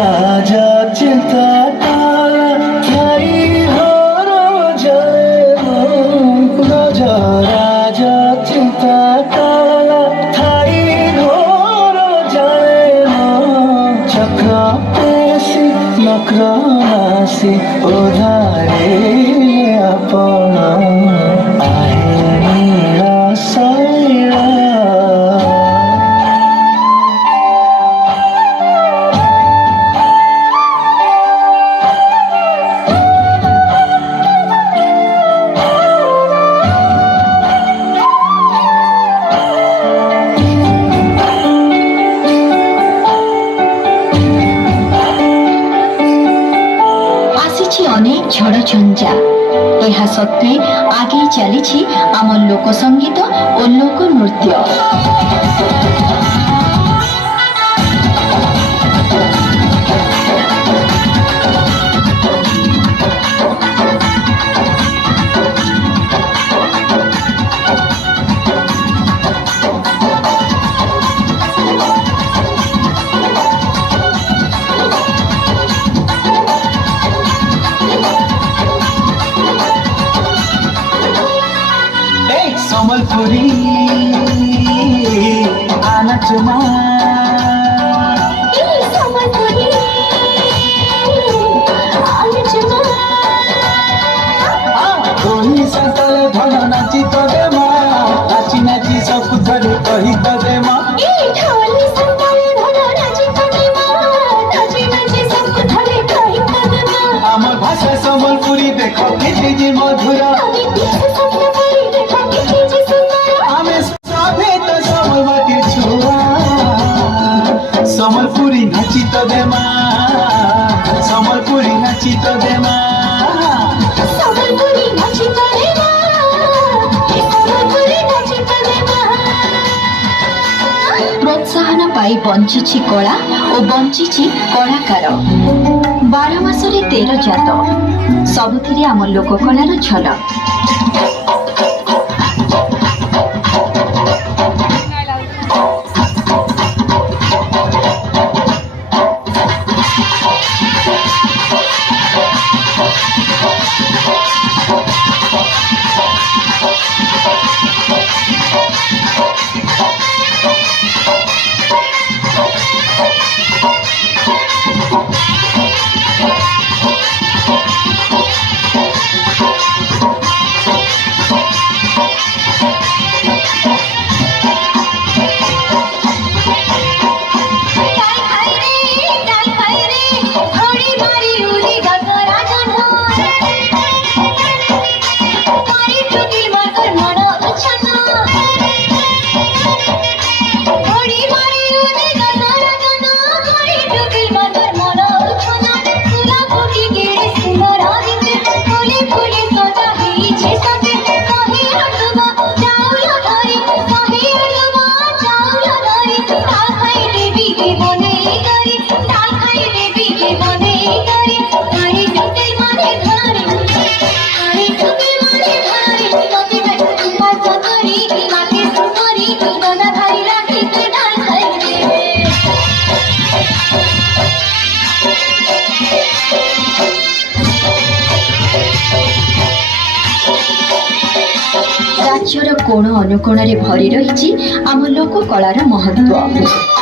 राजा चिंता थाई हरो जय राजा राजा चिंता थाई हरो जय चक्र पेशी नक्रमासी उधारे आपण आहेला सैला अनेक झड़ झंझा यह सत्वे आगे चली आम लोक संगीत और लोक नृत्य। समलपुरी आना चुमा कोई संतल धन नाची तो दे नाची नाची सब धरे कही तो दे आम भाषा समलपुरी देख के मधुर समलपुरी नाची तो दे समलपुरी नाची तो दे प्रोत्साहन पाई बंची कला और बंची कलाकार 12 मासरे 13 जात सबुथिरे आम लोककलार झलक। राज्यर कोण अनुकोण भरी रही आम लोक कलार महत्व।